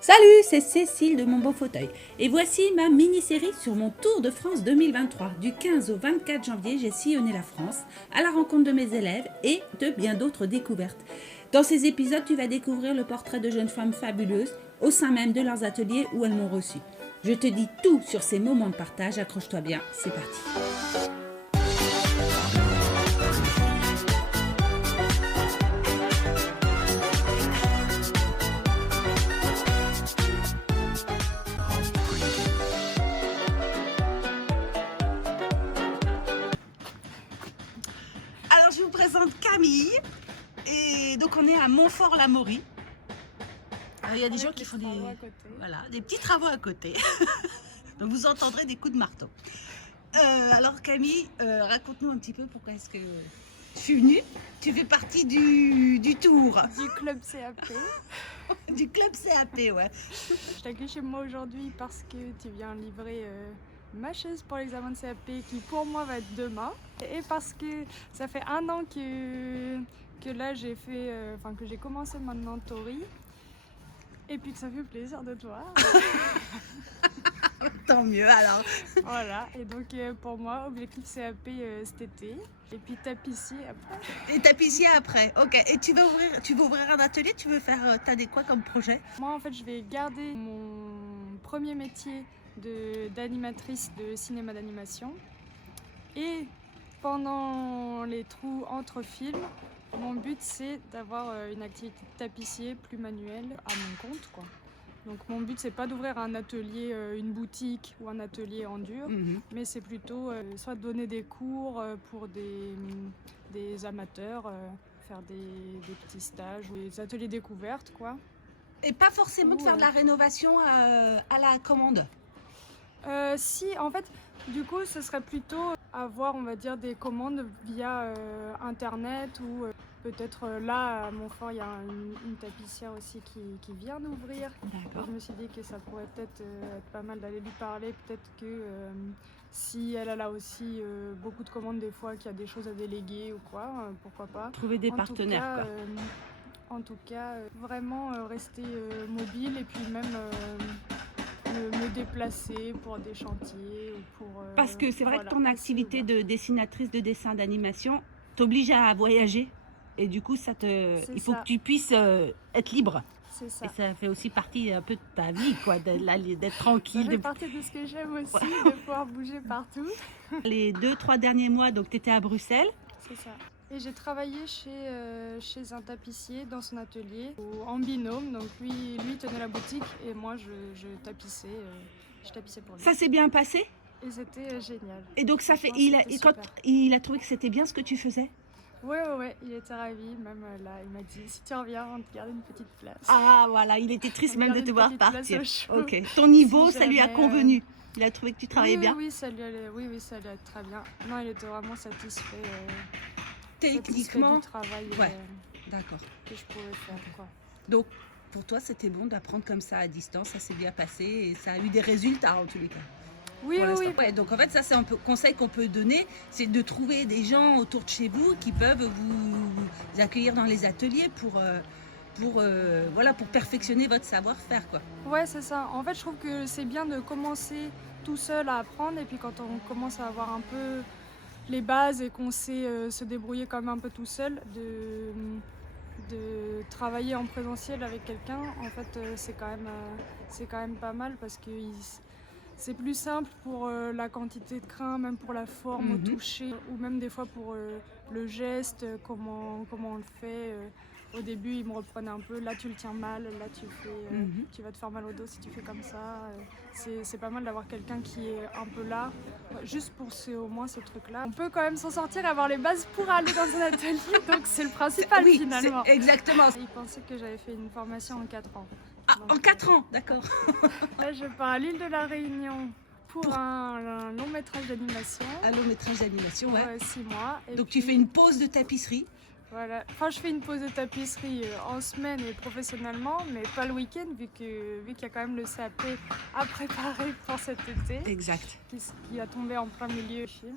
Salut, c'est Cécile de Mon Beau Fauteuil et voici ma mini-série sur mon Tour de France 2023. Du 15 au 24 janvier, j'ai sillonné la France à la rencontre de mes élèves et de bien d'autres découvertes. Dans ces épisodes, tu vas découvrir le portrait de jeunes femmes fabuleuses au sein même de leurs ateliers où elles m'ont reçu. Je te dis tout sur ces moments de partage, accroche-toi bien, c'est parti. Alors je vous présente Camille et donc on est à Montfort-l'Amaury. Alors, il y a des gens qui font des petits travaux à côté. Donc vous entendrez des coups de marteau. Alors Camille, raconte-nous un petit peu pourquoi est-ce que je suis venue. Tu fais partie du tour. Du club CAP. Du club CAP, ouais. Je t'accueille chez moi aujourd'hui parce que tu viens livrer ma chaise pour l'examen de CAP qui pour moi va être demain. Et parce que ça fait 1 an que là j'ai fait, que j'ai commencé maintenant Tori. Et puis que ça fait plaisir de te voir. Tant mieux alors. Voilà, et donc pour moi, objectif CAP cet été. Et puis tapissier après. Et tapissier après, ok. Et tu veux ouvrir un atelier, tu veux faire, t'as quoi comme projet? Moi en fait je vais garder mon premier métier d'animatrice de cinéma d'animation. Et pendant les trous entre films, mon but c'est d'avoir une activité de tapissier plus manuelle à mon compte, quoi. Donc mon but c'est pas d'ouvrir un atelier, une boutique ou un atelier en dur, mais c'est plutôt soit de donner des cours pour des amateurs, faire des petits stages ou des ateliers découvertes, quoi. Et pas forcément de faire de la rénovation à la commande. Si, en fait, du coup, ce serait plutôt avoir, on va dire, des commandes via Internet ou peut-être là, à Montfort, il y a une tapissière aussi qui vient d'ouvrir. D'accord. Je me suis dit que ça pourrait peut-être être pas mal d'aller lui parler. Peut-être que si elle a aussi beaucoup de commandes des fois, qu'il y a des choses à déléguer ou quoi, pourquoi pas. Trouver des partenaires, quoi. En tout cas, vraiment rester mobile et puis même me déplacer pour des chantiers ou pour... Parce que c'est vrai que ton activité de dessinatrice de dessin d'animation t'oblige à voyager. Et du coup, il faut que tu puisses être libre. C'est ça. Et ça fait aussi partie un peu de ta vie, quoi, d'être tranquille. Ça fait partie de ce que j'aime aussi, de pouvoir bouger partout. Les 2-3 derniers mois, donc tu étais à Bruxelles. C'est ça. Et j'ai travaillé chez un tapissier dans son atelier en binôme. Donc lui tenait la boutique et moi je tapissais pour lui. Ça s'est bien passé? Et c'était génial. Et donc il a trouvé que c'était bien ce que tu faisais? Ouais, il était ravi. Même là, il m'a dit si tu reviens, on te garde une petite place. Ah voilà, il était triste même de te voir partir. Ok. Ton Si niveau, ça lui a convenu. Il a trouvé que tu travaillais bien. Oui, ça lui allait très bien. Non, il était vraiment satisfait. Techniquement, du travail d'accord, que je pouvais faire, quoi. Donc pour toi c'était bon d'apprendre comme ça à distance, ça s'est bien passé et ça a eu des résultats en tous les cas. Oui. Ouais, donc en fait ça c'est un peu conseil qu'on peut donner, c'est de trouver des gens autour de chez vous qui peuvent vous accueillir dans les ateliers pour perfectionner votre savoir-faire, quoi. Ouais, c'est ça. En fait je trouve que c'est bien de commencer tout seul à apprendre et puis quand on commence à avoir un peu les bases et qu'on sait se débrouiller quand même un peu tout seul, de travailler en présentiel avec quelqu'un, en fait c'est quand même pas mal parce que c'est plus simple pour la quantité de crin, même pour la forme au toucher ou même des fois pour le geste, comment on le fait. Au début, il me reprenait un peu, là tu le tiens mal, là tu vas te faire mal au dos si tu fais comme ça. C'est pas mal d'avoir quelqu'un qui est un peu là, juste pour au moins ce truc-là. On peut quand même s'en sortir et avoir les bases pour aller dans un atelier, donc c'est le principal finalement. Exactement. Il pensait que j'avais fait une formation en 4 ans. Ah, en 4 ans, d'accord. Là, je pars à l'île de la Réunion pour un long métrage d'animation. Un long métrage d'animation, ouais. 6 mois. Et donc puis, tu fais une pause de tapisserie. Voilà. Enfin, je fais une pause de tapisserie en semaine et professionnellement, mais pas le week-end vu qu'il y a quand même le CAP à préparer pour cet été. Exact. Qui a tombé en plein milieu du film.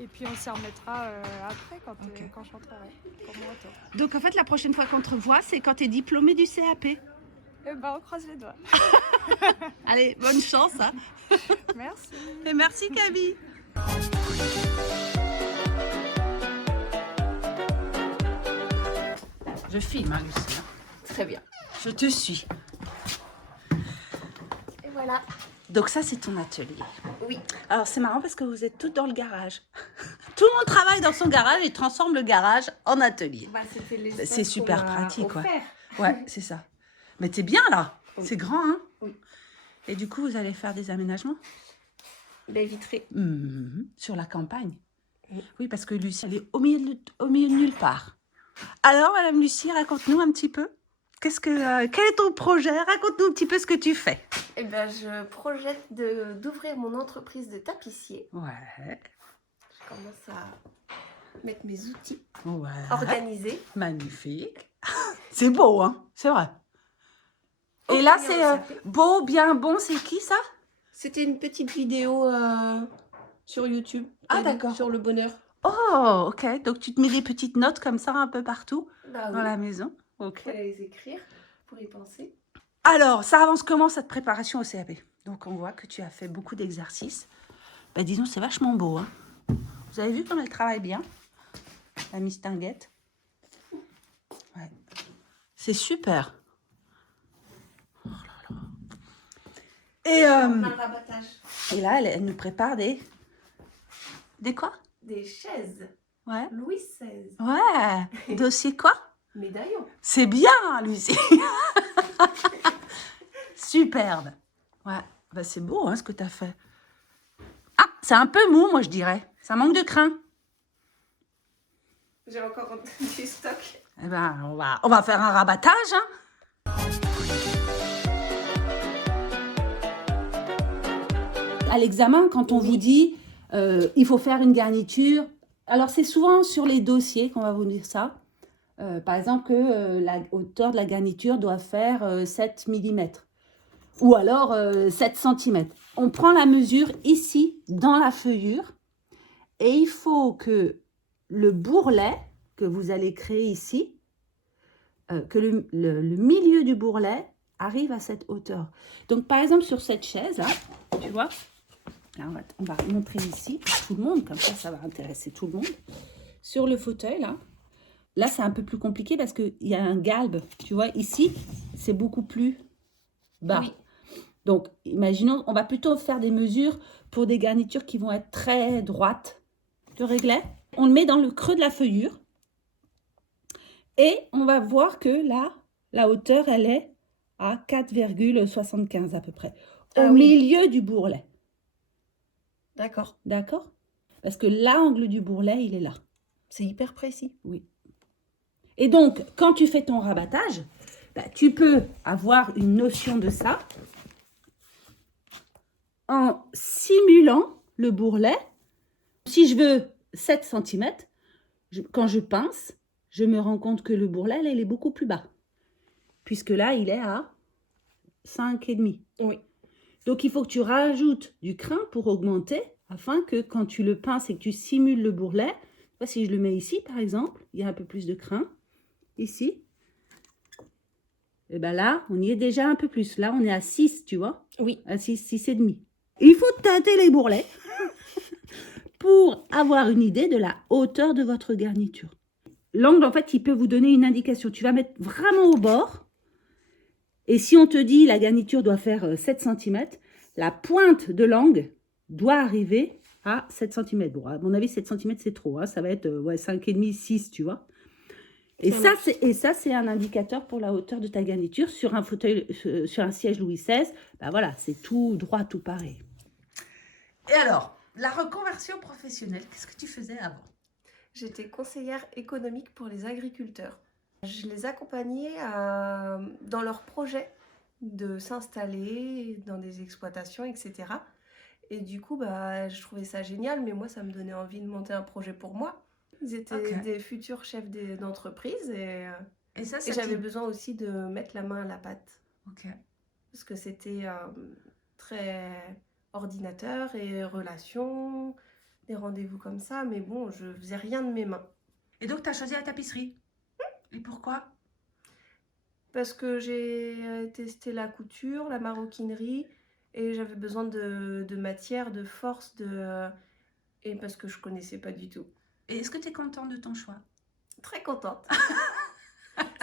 Et puis on s'y remettra après quand je rentrerai pour mon retour. Donc en fait la prochaine fois qu'on te revoit, c'est quand tu es diplômé du CAP. On croise les doigts. Allez, bonne chance. Hein. Merci. Et merci Camille. Je filme, hein, Lucie. Très bien. Je te suis. Et voilà. Donc ça, c'est ton atelier. Oui. Alors, c'est marrant parce que vous êtes toutes dans le garage. Tout le monde travaille dans son garage et transforme le garage en atelier. Bah, c'était l'espace C'est super qu'on m'a pratique, quoi. offert. Ouais, c'est ça. Mais t'es bien là. Oui. C'est grand, hein? Oui. Et du coup, vous allez faire des aménagements Baie vitrée. sur la campagne. Oui. Oui, parce que Lucie, elle est au milieu de nulle part. Alors, Madame Lucie, raconte-nous un petit peu. Quel est ton projet? Raconte-nous un petit peu ce que tu fais. Eh ben, je projette d'ouvrir mon entreprise de tapissier. Ouais. Je commence à mettre mes outils Ouais. organisés. Magnifique. C'est beau, hein? C'est vrai. Et Au là, crayon c'est SAP. beau, bien bon. C'est qui ça? C'était une petite vidéo sur YouTube. Ah, T'as dit, d'accord. Sur le bonheur. Oh, ok. Donc, tu te mets des petites notes comme ça un peu partout Bah dans oui. la maison. Ok. Faut les écrire pour y penser. Alors, ça avance comment cette préparation au CAP? Donc, on voit que tu as fait beaucoup d'exercices. Bah, disons, c'est vachement beau. Hein. Vous avez vu comme elle travaille bien, la Miss Tinguette? Ouais. C'est super. Oh là là. Et, En plein rabattage. et là, elle nous prépare des... Des quoi? Des chaises. Ouais. Louis XVI. Ouais. Dossier quoi? Médaillon. C'est bien, Lucie. Superbe. Ouais. Bah, c'est beau, hein, ce que tu as fait. Ah, c'est un peu mou, moi, je dirais. Ça manque de crin. J'ai encore du stock. Eh ben, on va faire un rabattage, hein. À l'examen, quand on vous dit il faut faire une garniture, alors c'est souvent sur les dossiers qu'on va vous dire ça. Par exemple, que la hauteur de la garniture doit faire 7 mm ou alors 7 cm. On prend la mesure ici, dans la feuillure, et il faut que le bourrelet que vous allez créer ici, que le milieu du bourrelet arrive à cette hauteur. Donc, par exemple, sur cette chaise, là, tu vois, là, on va montrer ici pour tout le monde, comme ça va intéresser tout le monde. Sur le fauteuil, là, c'est un peu plus compliqué parce qu'il y a un galbe. Tu vois, ici, c'est beaucoup plus bas. Oui. Donc, imaginons, on va plutôt faire des mesures pour des garnitures qui vont être très droites. Tu réglais? On le met dans le creux de la feuillure. Et on va voir que là, la hauteur, elle est à 4,75 à peu près. Au milieu du bourrelet. D'accord. D'accord? Parce que l'angle du bourrelet, il est là. C'est hyper précis. Oui. Et donc, quand tu fais ton rabattage, tu peux avoir une notion de ça en simulant le bourrelet. Si je veux 7 cm, quand je pince, je me rends compte que le bourrelet, là, il est beaucoup plus bas. Puisque là, il est à 5,5. Oui. Donc, il faut que tu rajoutes du crin pour augmenter, afin que quand tu le pinces et que tu simules le bourrelet, si je le mets ici, par exemple, il y a un peu plus de crin. Ici. Et bien là, on y est déjà un peu plus. Là, on est à 6, tu vois? Oui. À 6,5. Il faut tâter les bourrelets pour avoir une idée de la hauteur de votre garniture. L'angle, en fait, il peut vous donner une indication. Tu vas mettre vraiment au bord. Et si on te dit la garniture doit faire 7 cm, la pointe de l'angle doit arriver à 7 cm. Bon, à mon avis, 7 cm, c'est trop. Hein. Ça va être 5,5, 6, tu vois. Et ça, c'est un indicateur pour la hauteur de ta garniture. Sur un fauteuil, sur un siège Louis XVI, voilà, c'est tout droit, tout pareil. Et alors, la reconversion professionnelle, qu'est-ce que tu faisais avant? J'étais conseillère économique pour les agriculteurs. Je les accompagnais dans leurs projets de s'installer dans des exploitations, etc. Et du coup, je trouvais ça génial, mais moi, ça me donnait envie de monter un projet pour moi. Ils étaient des futurs chefs d'entreprise et j'avais besoin aussi de mettre la main à la pâte. Ok. Parce que c'était très ordinateur et relations, des rendez-vous comme ça, mais bon, je faisais rien de mes mains. Et donc, tu as choisi la tapisserie. Et pourquoi? Parce que j'ai testé la couture, la maroquinerie, et j'avais besoin de matière, de force, et parce que je connaissais pas du tout. Et est-ce que tu es contente de ton choix? Très contente.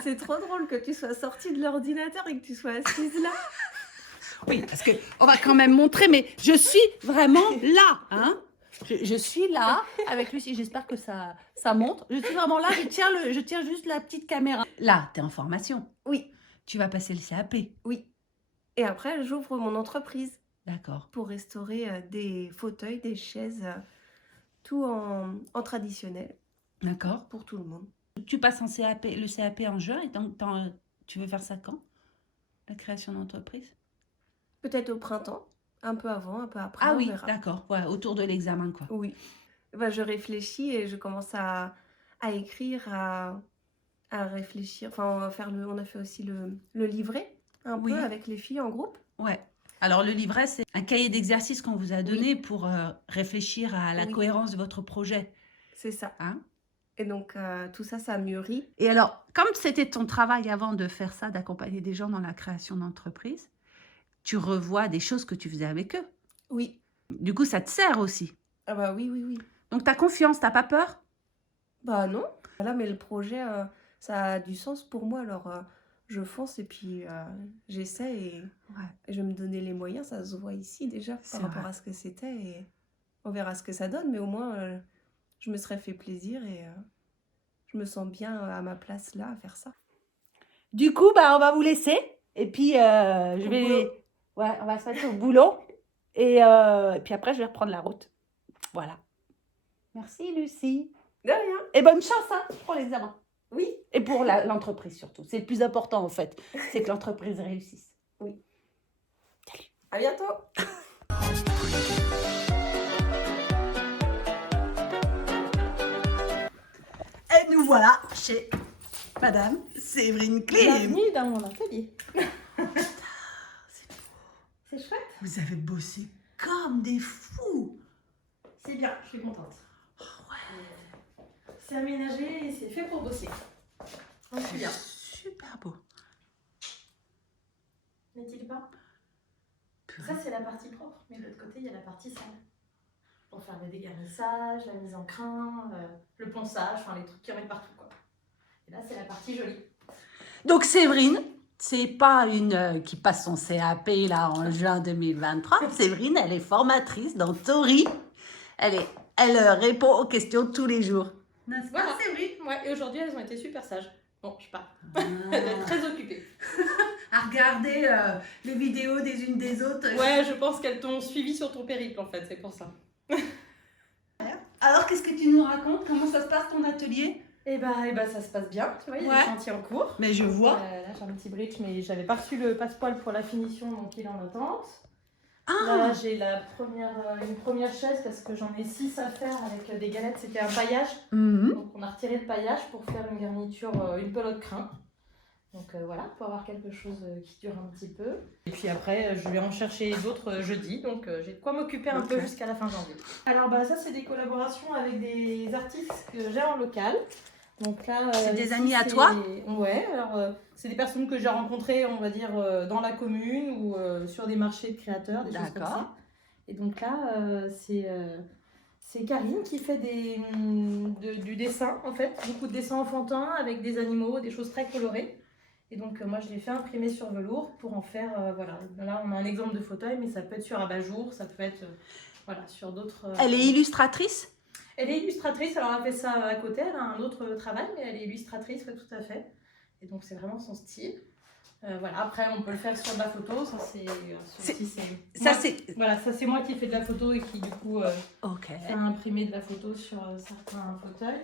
C'est trop drôle que tu sois sortie de l'ordinateur et que tu sois assise là. Oui, parce que on va quand même montrer, mais je suis vraiment là, hein. Je suis là avec Lucie. J'espère que ça montre. Je suis vraiment là. Je tiens juste la petite caméra. Là, tu es en formation. Oui, Tu vas passer le CAP. oui. Et après, j'ouvre mon entreprise D'accord. pour restaurer des fauteuils, des chaises, tout en traditionnel D'accord. pour tout le monde. Tu passes le CAP en juin et donc tu veux faire ça quand? La création d'entreprise? Peut-être au printemps, un peu avant, un peu après, Ah on oui, verra. d'accord. Ouais, autour de l'examen, quoi. Oui. Bah, je réfléchis et je commence à écrire, à réfléchir. Enfin, on a fait aussi le livret, un Oui. peu avec les filles en groupe. Ouais. Alors, le livret, c'est un cahier d'exercice qu'on vous a donné pour réfléchir à la Oui. cohérence de votre projet. C'est ça. Hein? Et donc, tout ça, ça mûrit. Et alors, comme c'était ton travail avant de faire ça, d'accompagner des gens dans la création d'entreprise, tu revois des choses que tu faisais avec eux. Oui. Du coup, ça te sert aussi. Ah bah oui, oui, oui. Donc, tu as confiance, tu n'as pas peur? Bah non. Là, mais le projet, ça a du sens pour moi. Alors, je fonce et puis j'essaie et je vais me donner les moyens. Ça se voit ici déjà C'est par rapport vrai. à ce que c'était. Et on verra ce que ça donne. Mais au moins, je me serais fait plaisir et je me sens bien à ma place là à faire ça. Du coup, bah, on va vous laisser. Et puis, je vais... boulot. Ouais, on va se mettre au boulot. Et puis après, je vais reprendre la route. Voilà. Merci, Lucie. De rien. Et bonne chance hein, pour l'examen. Oui. Et pour l'entreprise surtout. C'est le plus important, en fait. C'est que l'entreprise réussisse. Oui. Salut. À bientôt. Et nous voilà chez Madame Séverine Klim. Bienvenue dans mon atelier. C'est chouette. Vous avez bossé comme des fous. C'est bien, je suis contente. C'est aménagé et c'est fait pour bosser. Donc c'est bien. Super beau. N'est-il pas? Ça c'est la partie propre, mais de l'autre côté il y a la partie sale. Pour faire le dégarnissage, la mise en crin, le ponçage, enfin les trucs qui remettent partout quoi. Et là c'est la partie jolie. Donc Séverine, c'est pas une qui passe son CAP là en juin 2023. Séverine, elle est formatrice dans Tori. Elle répond aux questions tous les jours. N'est-ce pas, Voilà. Séverine? Ouais, et aujourd'hui elles ont été super sages. Bon, je pars. Elles étaient très occupées. À regarder les vidéos des unes des autres. Ouais, je pense qu'elles t'ont suivi sur ton périple en fait, c'est pour ça. Alors, qu'est-ce que tu nous racontes? Comment ça se passe ton atelier? Et bah ça se passe bien, tu vois, il y a Ouais. des chantiers en cours. Mais je vois. Là j'ai un petit bridge, mais j'avais pas reçu le passe-poil pour la finition, donc il est en attente. Ah, Là j'ai une première chaise parce que j'en ai 6 à faire avec des galettes, c'était un paillage. mhm. Donc on a retiré le paillage pour faire une garniture, une pelote crin. Donc voilà, pour avoir quelque chose qui dure un petit peu. Et puis après, je vais en chercher d'autres jeudi, donc j'ai de quoi m'occuper un peu jusqu'à la fin janvier. Alors bah ça c'est des collaborations avec des artistes que j'ai en local. Donc là, C'est des ici, amis à toi? Ouais, alors c'est des personnes que j'ai rencontrées, on va dire, dans la commune ou sur des marchés de créateurs, des choses comme D'accord. ça. Et donc là, c'est Karine qui fait du dessin, en fait, beaucoup de dessins enfantins avec des animaux, des choses très colorées. Et donc moi je l'ai fait imprimer sur velours pour en faire, voilà, là on a un exemple de fauteuil, mais ça peut être sur abat-jour, ça peut être voilà, sur d'autres... Elle est illustratrice? Elle est illustratrice, alors elle a fait ça à côté, elle a un autre travail, mais elle est illustratrice, ouais, tout à fait. Et donc c'est vraiment son style. Voilà, après on peut le faire sur de la photo, ça c'est moi qui fais de la photo et qui du coup Ok. fait imprimer de la photo sur certains fauteuils.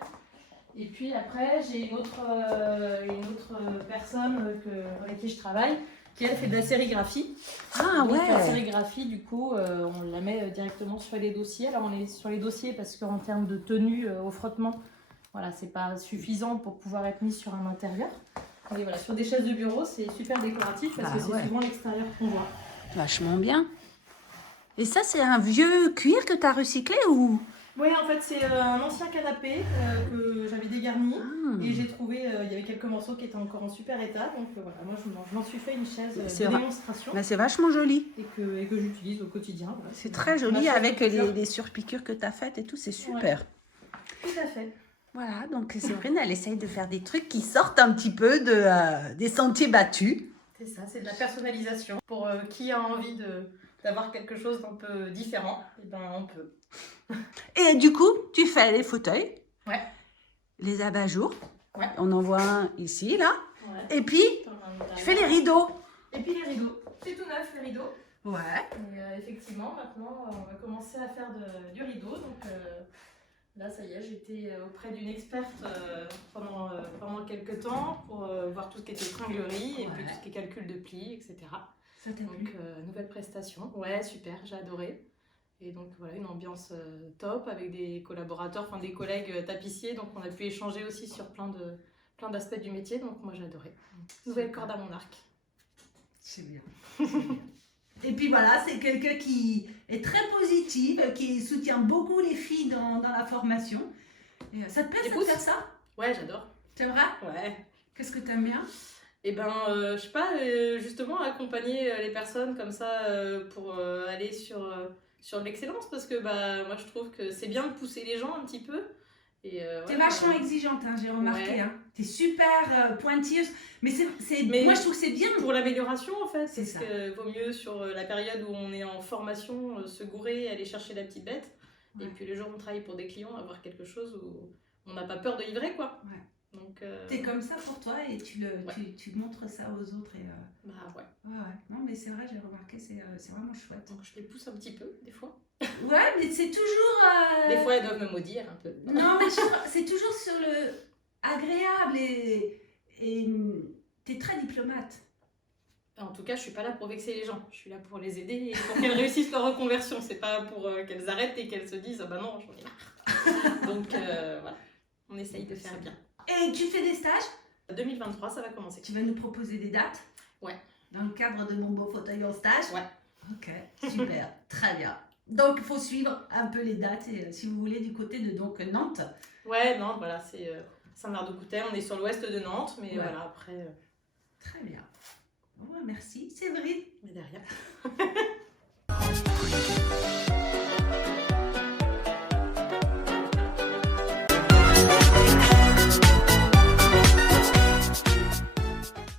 Et puis après j'ai une autre personne avec qui je travaille, qui elle fait de la sérigraphie. Ah Donc, ouais. la sérigraphie, du coup, on la met directement sur les dossiers. Alors, on est sur les dossiers parce qu'en termes de tenue au frottement, voilà, c'est pas suffisant pour pouvoir être mis sur un intérieur. Mais voilà, sur des chaises de bureau, c'est super décoratif parce que c'est souvent l'extérieur qu'on voit. Vachement bien. Et ça, c'est un vieux cuir que tu as recyclé ou? Oui, en fait, c'est un ancien canapé que j'avais dégarni et j'ai trouvé, il y avait quelques morceaux qui étaient encore en super état. Donc voilà, moi je m'en suis fait une chaise de démonstration C'est vachement joli. et que j'utilise au quotidien. Voilà. C'est très joli avec les surpiqûres que tu as faites et tout, c'est super. Ouais, tout à fait. Voilà, donc Séverine, elle essaye de faire des trucs qui sortent un petit peu des sentiers battus. C'est ça, c'est de la personnalisation. Pour qui a envie d'avoir quelque chose d'un peu différent, et ben on peut. Et du coup, tu fais les fauteuils, Ouais. les abat-jours. Ouais. On en voit un ici, là. Ouais. Et puis, tu fais les rideaux. Et puis les rideaux. C'est tout neuf, les rideaux. Ouais. Et effectivement, maintenant, on va commencer à faire du rideau. Donc là, ça y est, j'étais auprès d'une experte pendant quelques temps pour voir tout ce qui était tringlerie et puis tout ce qui est calcul de plis, etc. Ça t'a Donc, nouvelle prestation. Ouais, super, j'ai adoré. Et donc, voilà, une ambiance top avec des collaborateurs, enfin des collègues tapissiers. Donc, on a pu échanger aussi sur plein d'aspects du métier. Donc, moi, j'ai adoré. Nouvelle corde à mon arc. C'est bien. Et puis voilà, c'est quelqu'un qui est très positive, qui soutient beaucoup les filles dans la formation. Et ça te plaît de faire ça? Ouais, j'adore. T'aimerais? Ouais. Qu'est-ce que t'aimes bien? Eh ben, je sais pas, justement, accompagner les personnes comme ça pour aller sur l'excellence. Parce que moi, je trouve que c'est bien de pousser les gens un petit peu. T'es vachement exigeante, hein, j'ai remarqué. Ouais. Hein. T'es super pointilleuse. Mais moi, je trouve que c'est bien. Pour l'amélioration, en fait. C'est ça. Que vaut mieux sur la période où on est en formation, se gourer, aller chercher la petite bête. Ouais. Et puis le jour où on travaille pour des clients, avoir quelque chose où on n'a pas peur de livrer, quoi. Ouais. Donc, t'es comme ça pour toi et tu montres ça aux autres. Et, ouais. Ouais. Non, mais c'est vrai, j'ai remarqué, c'est vraiment chouette. Donc je les pousse un petit peu, des fois. Ouais, mais c'est toujours... Des fois, elles doivent me maudire un peu. Non, mais c'est toujours sur le agréable et t'es très diplomate. En tout cas, je suis pas là pour vexer les gens. Je suis là pour les aider et pour qu'elles réussissent leur reconversion. C'est pas pour qu'elles arrêtent et qu'elles se disent « Ah bah non, j'en ai marre ». Donc voilà, on essaye de faire bien. Et tu fais des stages? 2023, ça va commencer. Tu vas nous proposer des dates? Ouais. Dans le cadre de Mon Beau Fauteuil en stage? Ouais. Ok, super, très bien. Donc, il faut suivre un peu les dates, et, si vous voulez, du côté de Nantes. Ouais, Nantes, voilà, c'est Saint-Mard-de-Coutel. On est sur l'ouest de Nantes, mais voilà, après... Très bien. Bon, merci, Séverine. Mais derrière.